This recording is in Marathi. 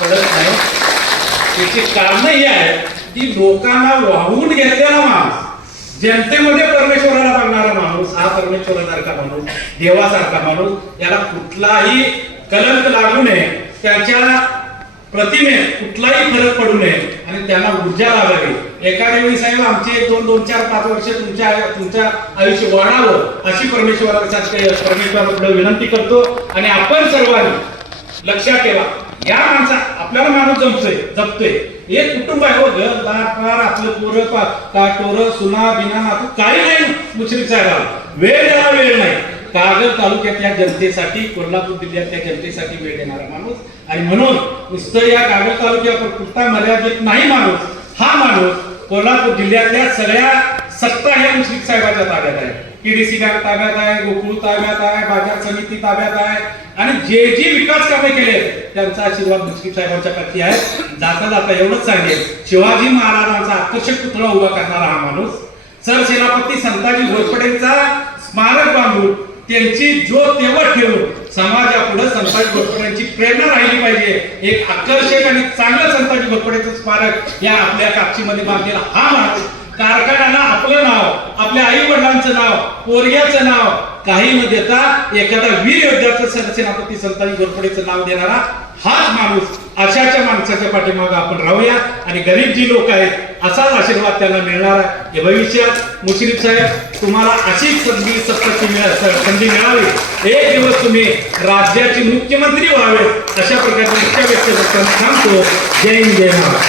पडत नाही. त्याची कारण ही आहे की लोकांना वाहून घेतलेला माणूस जनतेमध्ये परमेश्वराला बघणारा माणूस हा परमेश्वरासारखा माणूस देवासारखा माणूस याला कुठलाही कलंक लागू नये. त्याच्या प्रतिमे कुठलाही फरक पडू नये आणि त्यांना ऊर्जा लागावी. एखाद्या वेळी साहेब आमचे दोन दोन चार पाच वर्ष तुमच्या तुमच्या आयुष्य वाढावं अशी परमेश्वरासाठी पुढे विनंती करतो. आणि आपण सर्वांनी लक्षात ठेवा या माणसा आपल्याला माणूस जमतोय जपतोय. एक कुटुंब आहे हो घर दार पार आपलं पोरं पा का सुना बिना नातू काही नाही हो, मुश्रीफ साहेबाला. वेळ द्यायला वेळ नाही. कागल तालुक्यातल्या जनतेसाठी कोल्हापूर जिल्ह्यातल्या जनतेसाठी वेळ देणारा माणूस. आणि म्हणून नुसतं या कागल तालुक्यावर पुरता मर्यादित नाही माणूस. हा माणूस कोल्हापूर जिल्ह्यातल्या सगळ्या सत्ता ह्या मुश्रीफ साहेबांच्या ताब्यात आहे. टीडीसी बँक ताब्यात आहे गोकुळ ताब्यात आहे बाजार समिती ताब्यात आहे. आणि जे जे विकास कामे केले त्यांचा आशीर्वाद मुश्रीफ साहेबांच्या प्रती आहे. जाता जाता एवढंच सांगेल शिवाजी महाराजांचा आकर्षक पुतळा उभा करणारा हा माणूस सरसेनापती संताजी घोरपडेंचा स्मारक बांधून त्यांची जो तेवत ठेवून समाजापुढे संताजी घोरपड्यांची प्रेरणा राहिली पाहिजे. एक आकर्षक आणि चांगलं संताजी घोरपडेचं स्मारक या आपल्या कापशीमध्ये बांधलेला हा माणूस. कारखान्याला आपल्या आई वडिलांचं नाव पोरग्याचं नाव काही न देता एखादा वीर योद्ध्याचं सरसेनापती संताजी घोरपडेचं नाव देणारा हाच माणूस अशाच्या माणसाच्या पाठीमागं आपण राहूया आणि गरीब जी लोक आहेत असाच आशीर्वाद त्यांना मिळणार आहे. भविष्यात मुश्रीफ साहेब तुम्हाला अशीच संधी सत्ताची मिळा संधी मिळावी. एक दिवस तुम्ही राज्याचे मुख्यमंत्री व्हावे अशा प्रकारचे मुख्य व्यक्ती सांगतो जय हिंद जय महाराज